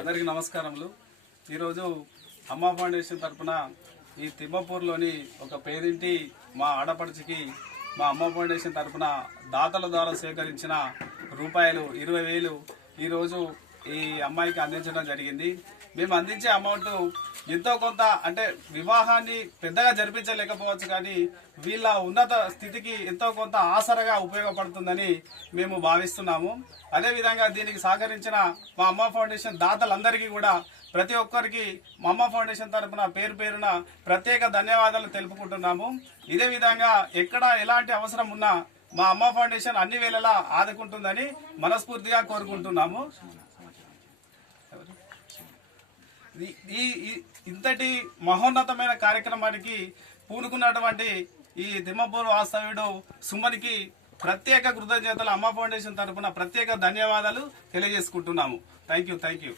అందరికీ నమస్కారములు. ఈరోజు అమ్మ ఫౌండేషన్ తరఫున ఈ తిమ్మపూర్లోని ఒక పేదింటి మా ఆడపడుచుకి మా అమ్మ ఫౌండేషన్ తరఫున దాతల ద్వారా సేకరించిన రూపాయలు 20,000 ఈరోజు ఈ అమ్మాయికి అందించడం జరిగింది. మేము అందించే అమౌంట్ ఎంతో కొంత అంటే వివాహాన్ని పెద్దగా జరిపించలేకపోవచ్చు, కానీ వీళ్ళ ఉన్నత స్థితికి ఎంతో కొంత ఆసరగా ఉపయోగపడుతుందని మేము భావిస్తున్నాము. అదేవిధంగా దీనికి సహకరించిన మా అమ్మ ఫౌండేషన్ దాతలందరికీ కూడా ప్రతి ఒక్కరికి మా అమ్మ ఫౌండేషన్ తరఫున పేరు పేరున ప్రత్యేక ధన్యవాదాలు తెలుపుకుంటున్నాము. ఇదే విధంగా ఎక్కడ ఎలాంటి అవసరం ఉన్నా మా అమ్మ ఫౌండేషన్ అన్ని వేళలా ఆదుకుంటుందని మనస్ఫూర్తిగా కోరుకుంటున్నాము. ఇంతటి మహోన్నతమైన కార్యక్రమానికి పూనుకున్నటువంటి ఈ తిమ్మపూర్ వాస్తవ్యుడు సుమన్కి ప్రత్యేక కృతజ్ఞతలు అమ్మ ఫౌండేషన్ తరఫున ప్రత్యేక ధన్యవాదాలు తెలియజేసుకుంటున్నాము. Thank you.